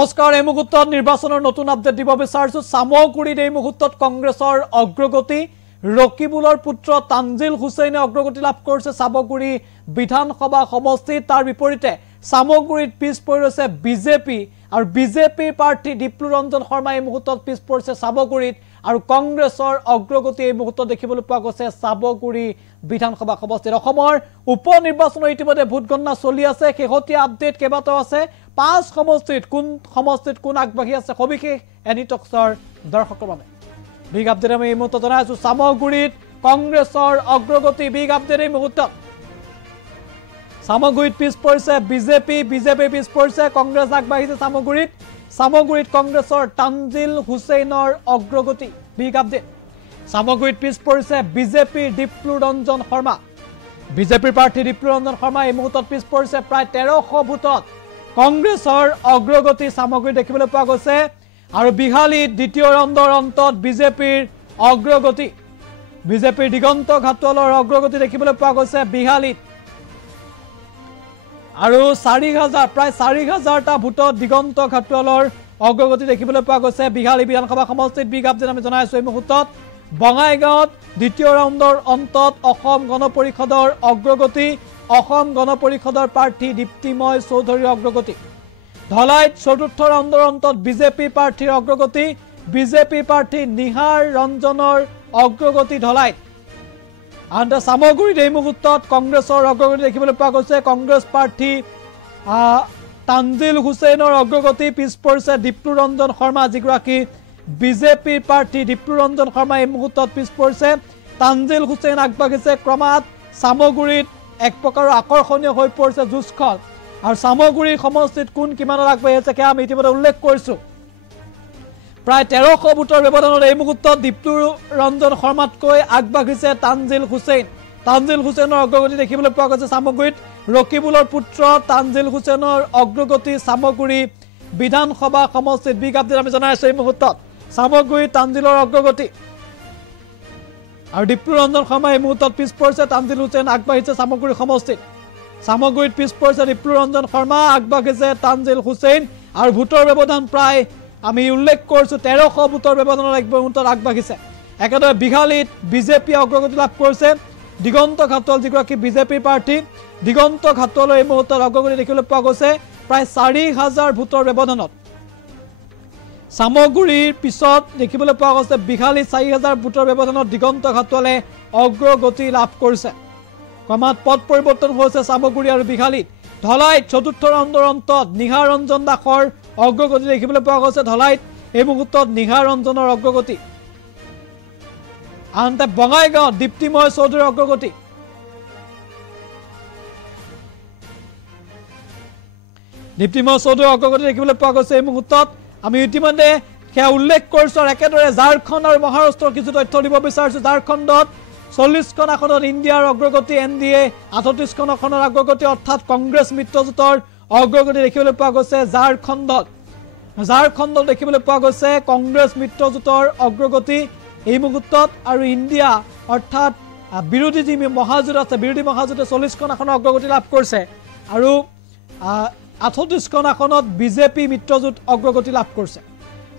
নমস্কাৰ এই মুহূৰ্তত নিৰ্বাচনৰ নতুন আপডেট দিব বিচাৰিছো সামগুৰিত এই মুহূৰ্তত কংগ্ৰেছৰ অগ্ৰগতি ৰকিবুলৰ পুত্ৰ তানজিল হুছেইনে অগ্ৰগতি লাভ কৰিছে সামগুৰি বিধানসভা সমষ্টিত তাৰ বিপৰীতে সামগুৰিত পিছ পৰি ৰৈছে বিজেপি আৰু বিজেপি প্ৰাৰ্থী দীপ্লু ৰঞ্জন শৰ্মা এই মুহূৰ্তত পিছ পৰিছে সামগুৰিত আৰু কংগ্ৰেছৰ অগ্ৰগতি এই মুহূৰ্তত দেখিবলৈ পোৱা গৈছে সামগুৰি বিধানসভা সমষ্টিত অসমৰ উপ নিৰ্বাচনৰ ইতিমধ্যে ভোট গণনা চলি আছে শেহতীয়া আপডেট কেইবাটাও আছে 5 সমষ্টিত কোন আগবাঢ়ি আছে সবিশেষ এনি টক্সৰ দৰ্শকৰ বাবে বিগ আপডেট আমি এই মুহূৰ্তত জনাইছো সামগুৰিত কংগ্ৰেছৰ অগ্ৰগতি বিগ আপডেট এই মুহূৰ্তত সামগুৰিত পিছ পৰিছে বিজেপি পিছ পৰিছে কংগ্ৰেছ আগবাঢ়িছে সামগুৰিত কংগ্ৰেছৰ তানজিল হুছেইনৰ অগ্ৰগতি বিগ আপডেট সামগুৰিত পিছ পৰিছে বিজেপি দীপ্লু ৰঞ্জন শৰ্মা বিজেপিৰ প্ৰাৰ্থী দীপ্লু ৰঞ্জন শৰ্মা এই মুহূৰ্তত পিছ পৰিছে প্ৰায় 1300 ভোটত কংগ্ৰেছৰ অগ্ৰগতি সামগ্ৰী দেখিবলৈ পোৱা গৈছে আৰু বিহালীত দ্বিতীয় ৰাউণ্ডৰ অন্তত বিজেপিৰ অগ্ৰগতি বিজেপিৰ দিগন্ত ঘাটৱালৰ অগ্ৰগতি দেখিবলৈ পোৱা গৈছে বিহালীত আৰু 4000 প্ৰায় 4000 টা ভোটত দিগন্ত ঘাটৱালৰ অগ্ৰগতি দেখিবলৈ পোৱা গৈছে বিহালী বিধানসভা সমষ্টিত বিগ আপডেট আমি জনাইছো এই মুহূৰ্তত বঙাইগাঁৱত দ্বিতীয় ৰাউণ্ডৰ অন্তত অসম গণ পৰিষদৰ অগ্ৰগতি অসম গণ পৰিষদৰ প্ৰাৰ্থী দীপ্তিময় চৌধুৰীৰ অগ্ৰগতি ধলাইত চতুৰ্থ ৰাউণ্ডৰ অন্তত বিজেপি প্ৰাৰ্থীৰ অগ্ৰগতি বিজেপি প্ৰাৰ্থী নিহাৰ ৰঞ্জনৰ অগ্ৰগতি ধলাইত আনহাতে সামগুৰিত এই মুহূৰ্তত কংগ্ৰেছৰ অগ্ৰগতি দেখিবলৈ পোৱা গৈছে কংগ্ৰেছ প্ৰাৰ্থী তানজিল হুছেইনৰ অগ্ৰগতি পিছ পৰিছে দীপ্লু ৰঞ্জন শৰ্মা যিগৰাকী বিজেপি প্ৰাৰ্থী দীপ্লু ৰঞ্জন শৰ্মা এই মুহূৰ্তত পিছ পৰিছে তানজিল হুছেইন আগবাঢ়িছে ক্ৰমাৎ সামগুৰিত এক প্ৰকাৰৰ আকৰ্ষণীয় হৈ পৰিছে যুঁজখন আৰু সামগুৰি সমষ্টিত কোন কিমানৰ আগবাঢ়ি আছে সেয়া আমি ইতিমধ্যে উল্লেখ কৰিছোঁ প্ৰায় 1300 ভোটৰ ব্যৱধানত এই মুহূৰ্তত দীপ্লু ৰঞ্জন শৰ্মাতকৈ আগবাঢ়িছে তানজিল হুছেইনৰ অগ্ৰগতি দেখিবলৈ পোৱা গৈছে সামগুৰিত ৰকিবুলৰ পুত্ৰ তানজিল হুছেইনৰ অগ্ৰগতি সামগুৰি বিধানসভা সমষ্টিত বিগ আপডেট আমি জনাইছো এই মুহূৰ্তত সামগুৰিত তানজিলৰ অগ্ৰগতি আৰু দীপ্লু ৰঞ্জন শৰ্মা এই মুহূৰ্তত পিছ পৰিছে তানজিল হুছেইন আগবাঢ়িছে সামগুৰি সমষ্টিত সামগুৰিত পিছ পৰিছে দীপ্লু ৰঞ্জন শৰ্মা আগবাঢ়িছে তানজিল হুছেইন আৰু ভোটৰ ব্যৱধান প্ৰায় আমি উল্লেখ কৰিছোঁ 1300 ভোটৰ ব্যৱধানত এক মুহূৰ্তত আগবাঢ়িছে একেদৰে বিহালীত বিজেপি অগ্ৰগতি লাভ কৰিছে দিগন্ত ঘাটৱাল যিগৰাকী বিজেপি প্ৰাৰ্থী দিগন্ত ঘাটৱালৰ এই মুহূৰ্তত অগ্ৰগতি দেখিবলৈ পোৱা গৈছে প্ৰায় 4000 ভোটৰ ব্যৱধানত সামগুৰিৰ পিছত দেখিবলৈ পোৱা গৈছে বিহালীত 4000 ভোটৰ ব্যৱধানত দিগন্ত ঘাটৱালে অগ্ৰগতি লাভ কৰিছে ক্ৰমাৎ পথ পৰিৱৰ্তন হৈছে সামগুৰি আৰু বিহালীত ধলাইত চতুৰ্থ ৰাউণ্ডৰ অন্তত নিহাৰ ৰঞ্জন দাসৰ অগ্ৰগতি দেখিবলৈ পোৱা গৈছে ধলাইত এই মুহূৰ্তত নিহাৰ ৰঞ্জনৰ অগ্ৰগতি আনহাতে বঙাইগাঁৱত দীপ্তিময় চৌধুৰীৰ অগ্ৰগতি দেখিবলৈ পোৱা গৈছে এই মুহূৰ্তত আমি ইতিমধ্যে সেয়া উল্লেখ কৰিছোঁ আৰু একেদৰে ঝাৰখণ্ড আৰু মহাৰাষ্ট্ৰৰ কিছু তথ্য দিব বিচাৰিছোঁ ঝাৰখণ্ডত 40খন আসনত ইণ্ডিয়াৰ অগ্ৰগতি এনডিএ 38খন আসনৰ অগ্ৰগতি অৰ্থাৎ কংগ্ৰেছ মিত্ৰজোঁটৰ অগ্ৰগতি দেখিবলৈ পোৱা গৈছে ঝাৰখণ্ডত দেখিবলৈ পোৱা গৈছে কংগ্ৰেছ মিত্ৰজোঁটৰ অগ্ৰগতি এই মুহূৰ্তত আৰু ইণ্ডিয়া অৰ্থাৎ বিৰোধী যি মহাজোঁট আছে বিৰোধী মহাজোঁটে 40খন আসনৰ অগ্ৰগতি লাভ কৰিছে আৰু 38খন আসনত বিজেপি মিত্ৰজোঁট অগ্ৰগতি লাভ কৰিছে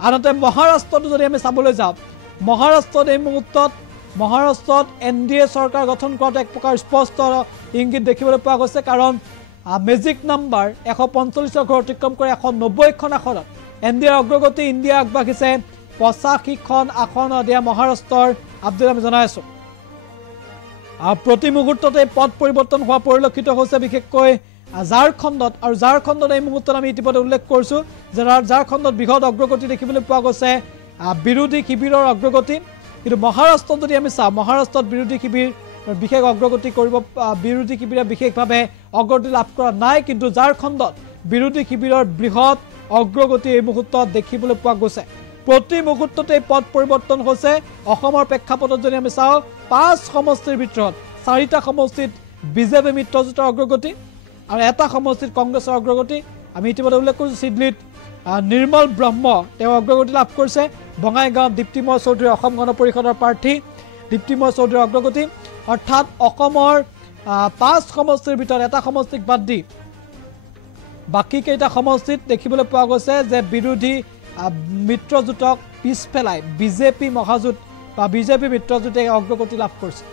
আনহাতে মহাৰাষ্ট্ৰটো যদি আমি চাবলৈ যাওঁ মহাৰাষ্ট্ৰত এই মুহূৰ্তত এনডিএ চৰকাৰ গঠন কৰাত এক প্ৰকাৰ স্পষ্ট ইংগিত দেখিবলৈ পোৱা গৈছে কাৰণ মেজিক নাম্বাৰ 145ৰ ঘৰ অতিক্ৰম কৰি 190খন আসনত এনডিএৰ অগ্ৰগতি ইণ্ডিয়া আগবাঢ়িছে 85খন আসন দিয়া মহাৰাষ্ট্ৰৰ আপডেট আমি জনাইছোঁ প্ৰতি মুহূৰ্ততে পথ পৰিৱৰ্তন হোৱা পৰিলক্ষিত হৈছে বিশেষকৈ ঝাৰখণ্ডত এই মুহূৰ্তত আমি ইতিমধ্যে উল্লেখ কৰিছোঁ যে ঝাৰখণ্ডত বৃহৎ অগ্ৰগতি দেখিবলৈ পোৱা গৈছে বিৰোধী শিবিৰৰ অগ্ৰগতি কিন্তু মহাৰাষ্ট্ৰত যদি আমি চাওঁ মহাৰাষ্ট্ৰত বিৰোধী শিবিৰ বিশেষ অগ্ৰগতি কৰিব বিৰোধী শিবিৰে বিশেষভাৱে অগ্ৰগতি লাভ কৰা নাই কিন্তু ঝাৰখণ্ডত বিৰোধী শিবিৰৰ বৃহৎ অগ্ৰগতি এই মুহূৰ্তত দেখিবলৈ পোৱা গৈছে প্ৰতি মুহূৰ্ততে পথ পৰিৱৰ্তন হৈছে অসমৰ প্ৰেক্ষাপটত যদি আমি চাওঁ 5 সমষ্টিৰ ভিতৰত 4টা সমষ্টিত বিজেপি মিত্ৰজোঁটৰ অগ্ৰগতি আৰু এটা সমষ্টিত কংগ্ৰেছৰ অগ্ৰগতি আমি ইতিমধ্যে উল্লেখ কৰিছোঁ চিডলিত নিৰ্মল ব্ৰহ্ম তেওঁ অগ্ৰগতি লাভ কৰিছে বঙাইগাঁৱত দীপ্তিময় চৌধুৰী অসম গণ পৰিষদৰ প্ৰাৰ্থী দীপ্তিময় চৌধুৰীৰ অগ্ৰগতি অৰ্থাৎ অসমৰ 5 সমষ্টিৰ ভিতৰত এটা সমষ্টিক বাদ দি বাকী কেইটা সমষ্টিত দেখিবলৈ পোৱা গৈছে যে বিৰোধী মিত্ৰজোঁটক পিছ পেলাই বিজেপি মহাজোঁট বা বিজেপি মিত্ৰজোঁটে অগ্ৰগতি লাভ কৰিছে।